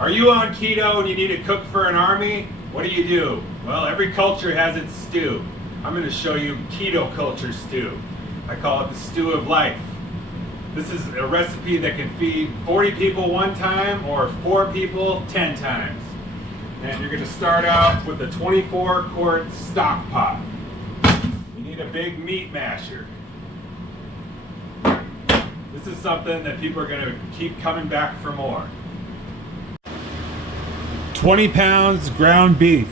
Are you on keto and you need to cook for an army? What do? Well, every culture has its stew. I'm going to show you keto culture stew. I call it the stew of life. This is a recipe that can feed 40 people one time or 4 people 10 times. And you're going to start out with a 24-quart stock pot. You need a big meat masher. This is something that people are going to keep coming back for more. 20 pounds ground beef.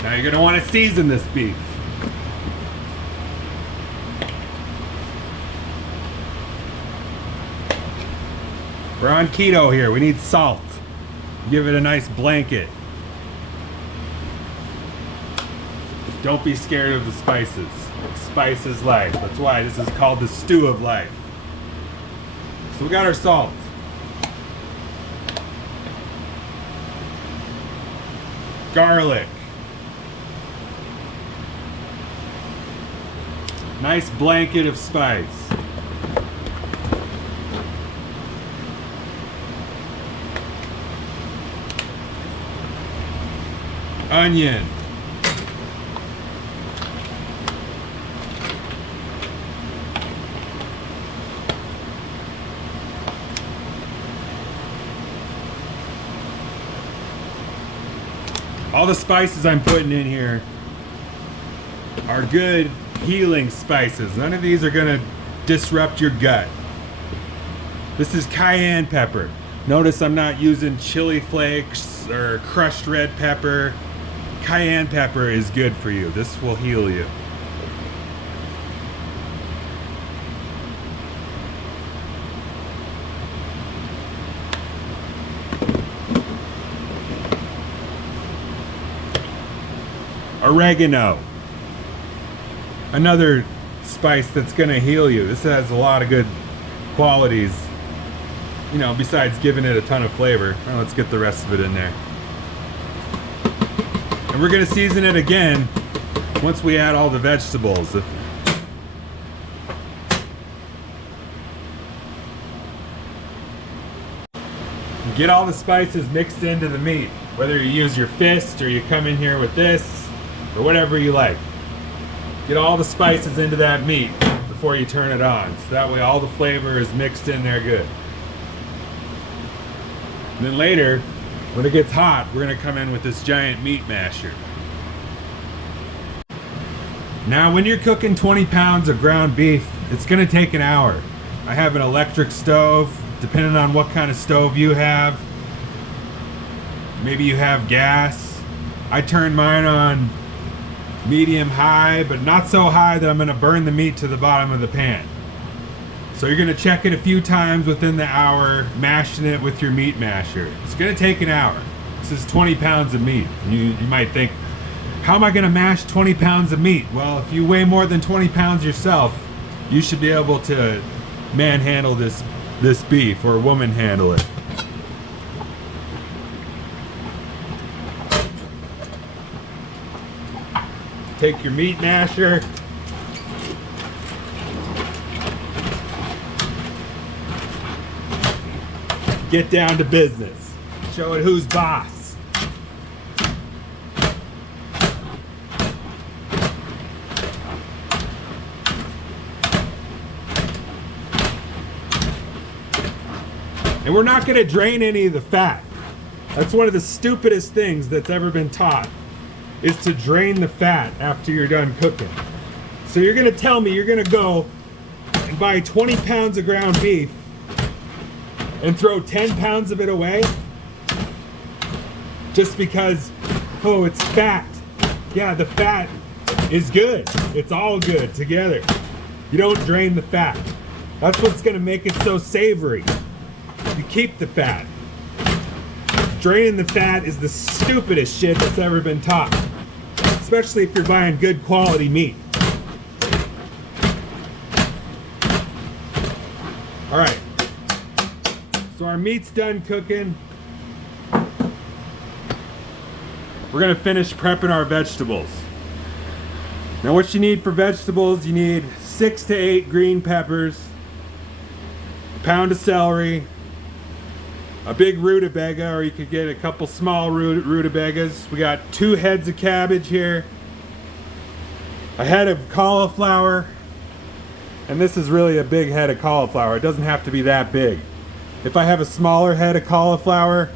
Now you're going to want to season this beef. We're on keto here. We need salt. Give it a nice blanket. Don't be scared of the spices. Spice is life. That's why this is called the stew of life. So we got our salt. Garlic. Nice blanket of spice. Onion. All the spices I'm putting in here are good healing spices. None of these are gonna disrupt your gut. This is cayenne pepper. Notice I'm not using chili flakes or crushed red pepper. Cayenne pepper is good for you. This will heal you. Oregano. Another spice that's going to heal you. This has a lot of good qualities, you know, besides giving it a ton of flavor. Well, let's get the rest of it in there. And we're going to season it again once we add all the vegetables. Get all the spices mixed into the meat, whether you use your fist or you come in here with this or whatever you like. Get all the spices into that meat before you turn it on, so that way all the flavor is mixed in there good. And then later, when it gets hot, we're going to come in with this giant meat masher. Now when you're cooking 20 pounds of ground beef, it's going to take an hour. I have an electric stove, depending on what kind of stove you have. Maybe you have gas. I turn mine on medium high, but not so high that I'm going to burn the meat to the bottom of the pan. So you're going to check it a few times within the hour, mashing it with your meat masher. It's going to take an hour. This is 20 pounds of meat. And you might think, how am I going to mash 20 pounds of meat? Well, if you weigh more than 20 pounds yourself, you should be able to manhandle this beef, or woman handle it. Take your meat masher, get down to business. Show it who's boss. And we're not going to drain any of the fat. That's one of the stupidest things that's ever been taught, is to drain the fat after you're done cooking. So you're gonna tell me you're gonna go and buy 20 pounds of ground beef and throw 10 pounds of it away? Just because, oh, it's fat. Yeah, the fat is good. It's all good together. You don't drain the fat. That's what's gonna make it so savory. You keep the fat. Draining the fat is the stupidest shit that's ever been taught, especially if you're buying good quality meat. All right, so our meat's done cooking. We're gonna finish prepping our vegetables. Now what you need for vegetables, you need 6 to 8 green peppers, a pound of celery, a big rutabaga, or you could get a couple small rutabagas. We got 2 heads of cabbage here, a head of cauliflower, and this is really a big head of cauliflower. It doesn't have to be that big. If I have a smaller head of cauliflower,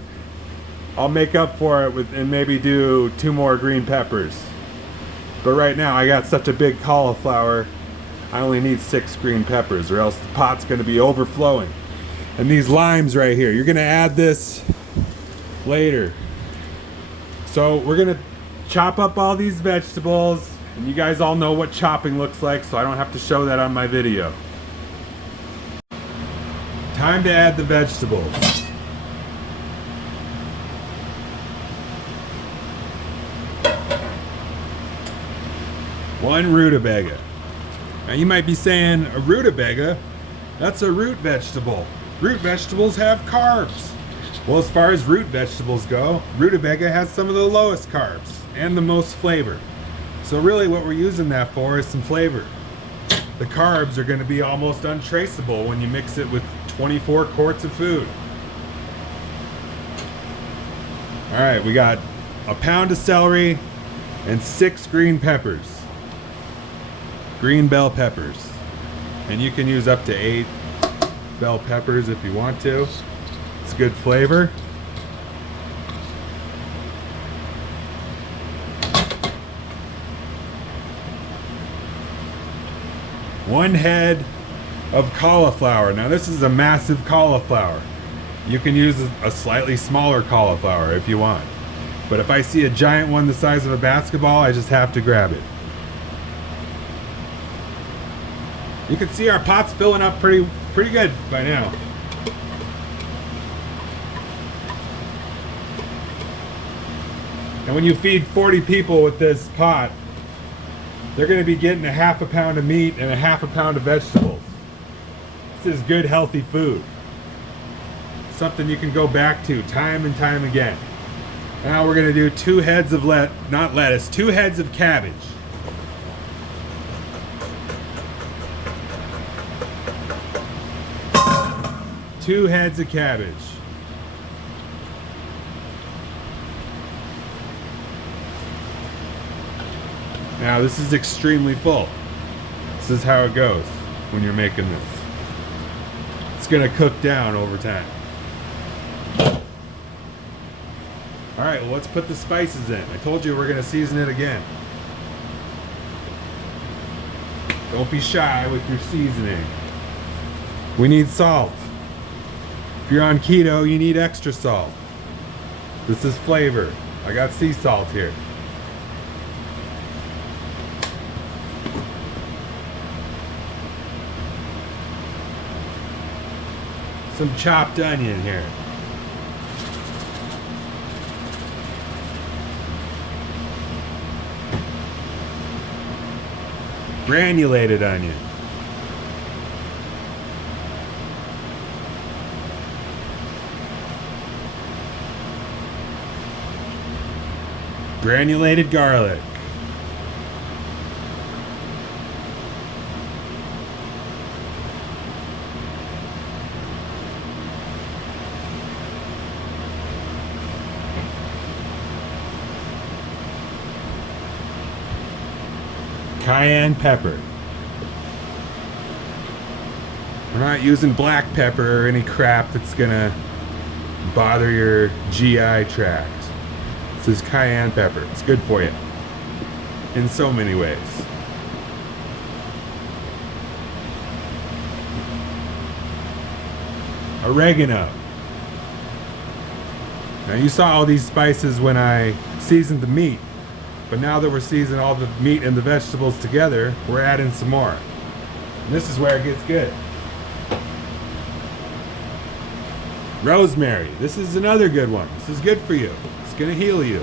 I'll make up for it with and maybe do 2 more green peppers. But right now I got such a big cauliflower, I only need 6 green peppers, or else the pot's gonna be overflowing. And these limes right here, you're gonna add this later. So we're gonna chop up all these vegetables, and you guys all know what chopping looks like, so I don't have to show that on my video. Time to add the vegetables. One rutabaga. Now you might be saying, a rutabaga? That's a root vegetable. Root vegetables have carbs. Well, as far as root vegetables go, rutabaga has some of the lowest carbs and the most flavor. So really what we're using that for is some flavor. The carbs are going to be almost untraceable when you mix it with 24 quarts of food. All right, we got a pound of celery and 6 green peppers. Green bell peppers. And you can use up to 8 bell peppers if you want to. It's good flavor. One head of cauliflower. Now this is a massive cauliflower. You can use a slightly smaller cauliflower if you want. But if I see a giant one the size of a basketball, I just have to grab it. You can see our pot's filling up pretty good by now. And when you feed 40 people with this pot, they're going to be getting a half a pound of meat and a half a pound of vegetables. This is good, healthy food. Something you can go back to time and time again. Now we're going to do 2 heads of 2 heads of cabbage. Two heads of cabbage. Now this is extremely full. This is how it goes when you're making this. It's gonna cook down over time. All right, well, let's put the spices in. I told you we're gonna season it again. Don't be shy with your seasoning. We need salt. If you're on keto, you need extra salt. This is flavor. I got sea salt here. Some chopped onion here. Granulated onion. Granulated garlic. Cayenne pepper. We're not using black pepper or any crap that's gonna bother your GI tract. This is cayenne pepper. It's good for you in so many ways. Oregano. Now you saw all these spices when I seasoned the meat, but now that we're seasoning all the meat and the vegetables together, we're adding some more. And this is where it gets good. Rosemary. This is another good one. This is good for you. It's gonna heal you.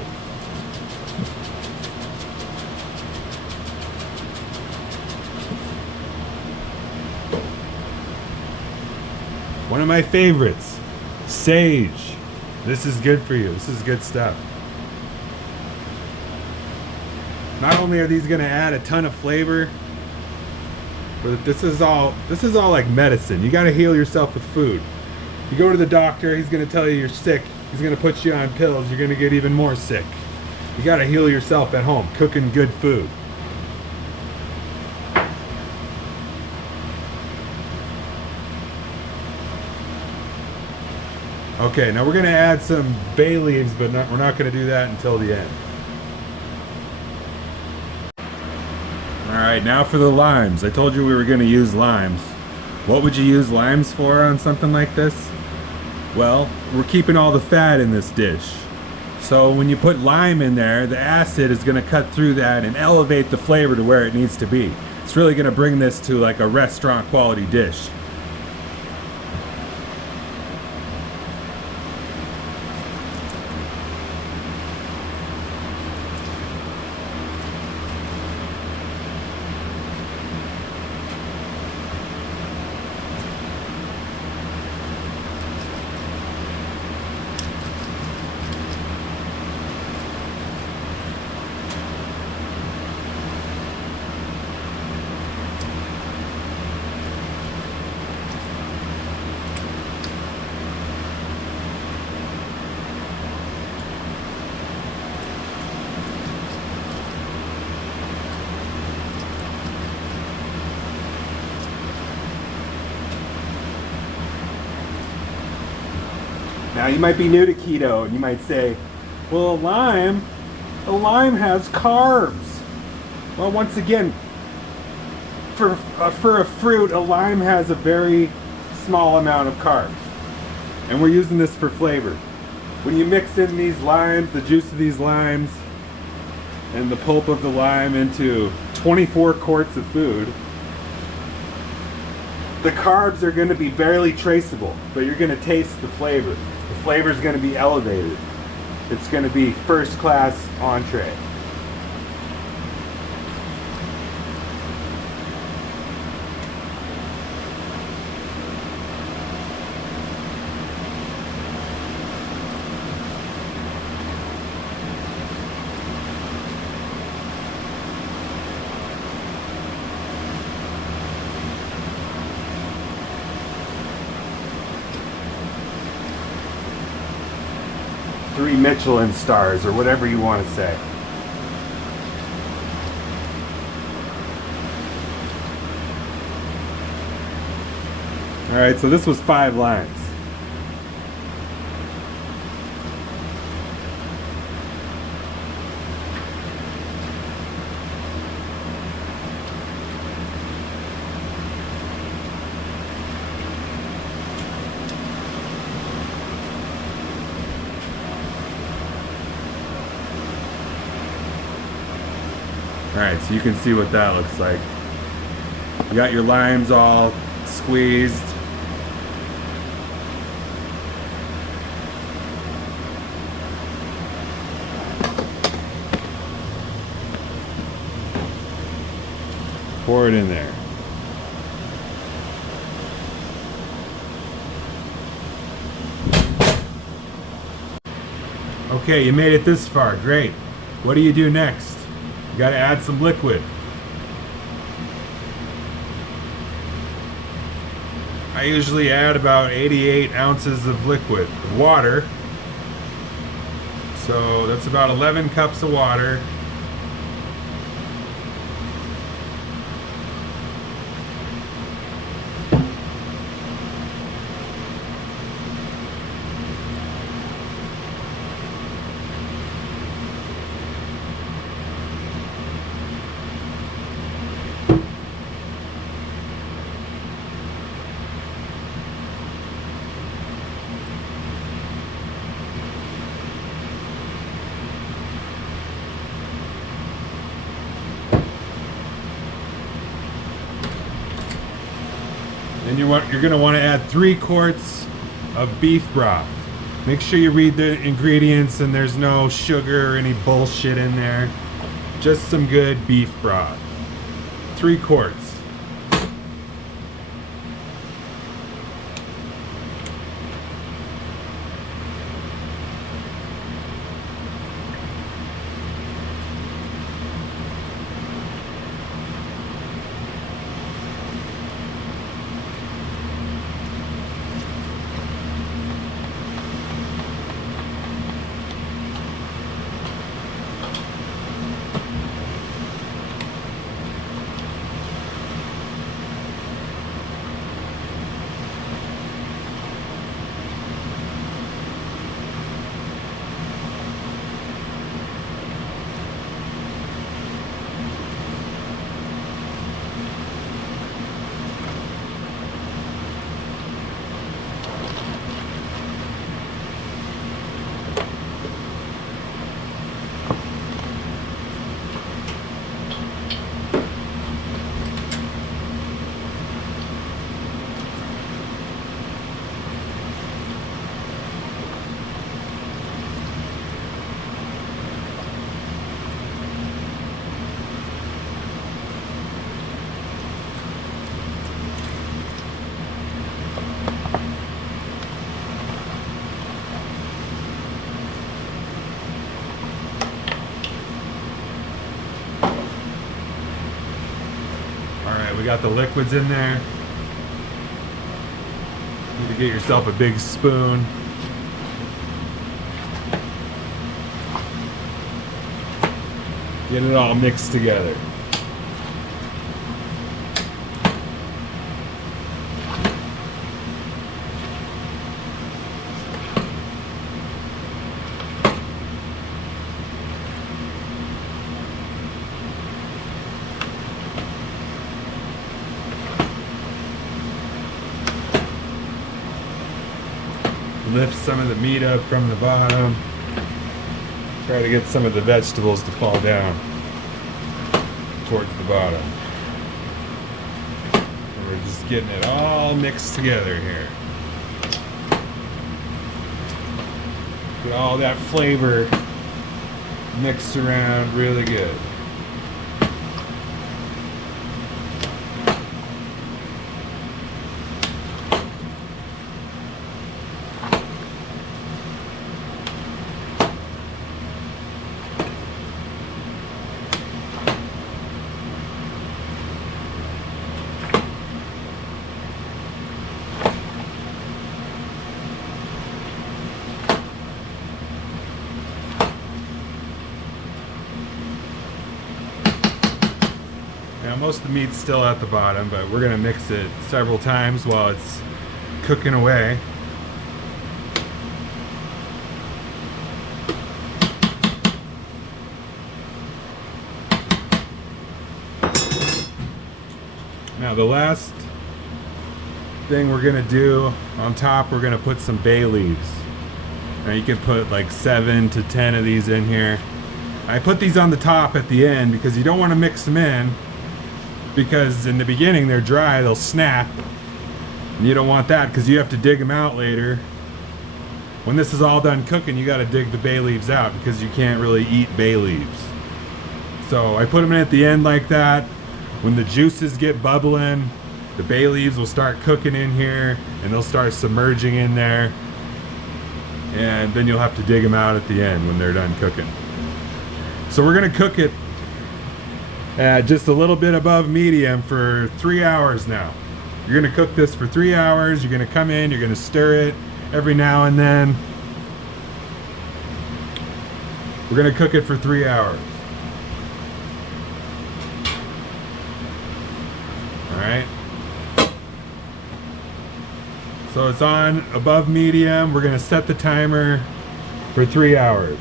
One of my favorites, sage. This is good for you. This is good stuff. Not only are these gonna add a ton of flavor, but this is all like medicine. You gotta heal yourself with food. You go to the doctor, he's gonna tell you you're sick. He's gonna put you on pills. You're gonna get even more sick. You gotta heal yourself at home, cooking good food. Okay, now we're gonna add some bay leaves, but we're not gonna do that until the end. All right, now for the limes. I told you we were gonna use limes. What would you use limes for on something like this? Well, we're keeping all the fat in this dish. So when you put lime in there, the acid is gonna cut through that and elevate the flavor to where it needs to be. It's really gonna bring this to like a restaurant quality dish. Now you might be new to keto and you might say, well, a lime has carbs. Well, once again, for a fruit, a lime has a very small amount of carbs. And we're using this for flavor. When you mix in these limes, the juice of these limes, and the pulp of the lime into 24 quarts of food, the carbs are going to be barely traceable, but you're going to taste the flavor. The flavor is going to be elevated. It's going to be first class entree. Three Michelin stars, or whatever you want to say. All right, so this was 5 limes. Alright, so you can see what that looks like. You got your limes all squeezed. Pour it in there. Okay, you made it this far. Great. What do you do next? You got to add some liquid. I usually add about 88 ounces of liquid water. So that's about 11 cups of water. And you're going to want to add 3 quarts of beef broth. Make sure you read the ingredients and there's no sugar or any bullshit in there. Just some good beef broth. 3 quarts. We got the liquids in there. You need to get yourself a big spoon. Get it all mixed together. Lift some of the meat up from the bottom. Try to get some of the vegetables to fall down towards the bottom. And we're just getting it all mixed together here. Get all that flavor mixed around really good. Now most of the meat's still at the bottom, but we're going to mix it several times while it's cooking away. Now the last thing we're going to do on top, we're going to put some bay leaves. Now you can put like 7 to 10 of these in here. I put these on the top at the end because you don't want to mix them in, because in the beginning they're dry, they'll snap, and you don't want that because you have to dig them out later. When this is all done cooking, you got to dig the bay leaves out because you can't really eat bay leaves. So I put them in at the end like that. When the juices get bubbling, the bay leaves will start cooking in here and they'll start submerging in there, and then you'll have to dig them out at the end when they're done cooking. So we're going to cook it at just a little bit above medium for 3 hours now. You're going to cook this for 3 hours. You're going to come in, you're going to stir it every now and then. We're going to cook it for 3 hours. Alright. So it's on above medium. We're going to set the timer for 3 hours.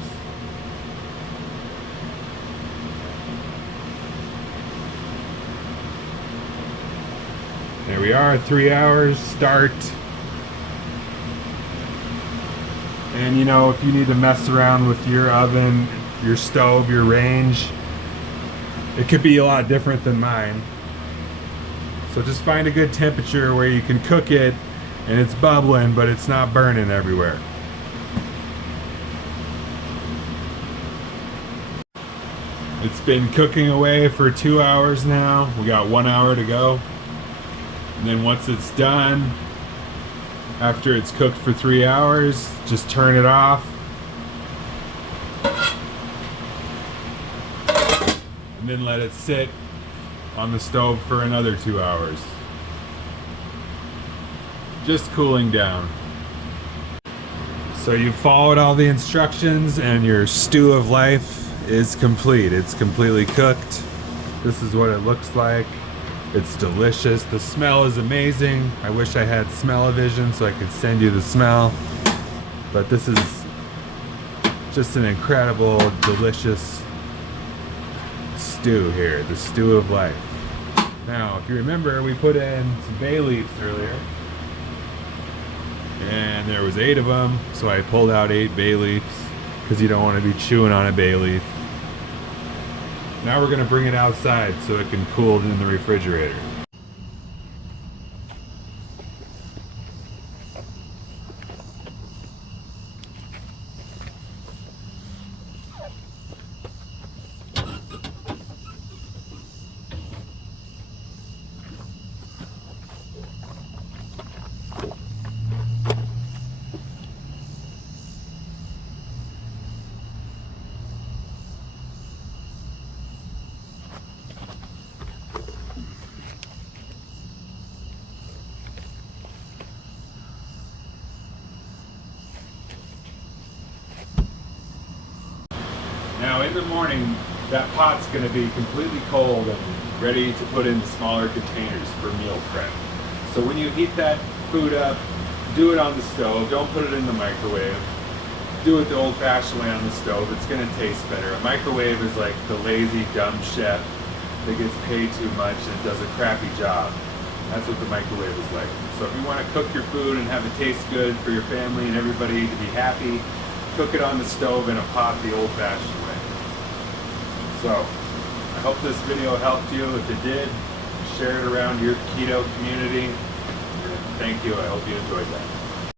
There we are, 3 hours, start. And you know, if you need to mess around with your oven, your stove, your range, it could be a lot different than mine. So just find a good temperature where you can cook it and it's bubbling, but it's not burning everywhere. It's been cooking away for 2 hours now. We got 1 hour to go. And then once it's done, after it's cooked for 3 hours, just turn it off. And then let it sit on the stove for another 2 hours. Just cooling down. So you followed all the instructions and your stew of life is complete. It's completely cooked. This is what it looks like. It's delicious. The smell is amazing. I wish I had smell-o-vision so I could send you the smell. But this is just an incredible, delicious stew here. The stew of life. Now, if you remember, we put in some bay leaves earlier. And there was 8 of them, so I pulled out 8 bay leaves because you don't want to be chewing on a bay leaf. Now we're going to bring it outside so it can cool in the refrigerator. Now in the morning, that pot's going to be completely cold and ready to put in smaller containers for meal prep. So when you heat that food up, do it on the stove. Don't put it in the microwave. Do it the old-fashioned way on the stove. It's going to taste better. A microwave is like the lazy, dumb chef that gets paid too much and does a crappy job. That's what the microwave is like. So if you want to cook your food and have it taste good for your family and everybody to be happy, cook it on the stove in a pot the old-fashioned way. So, I hope this video helped you. If it did, share it around your keto community. Thank you. I hope you enjoyed that.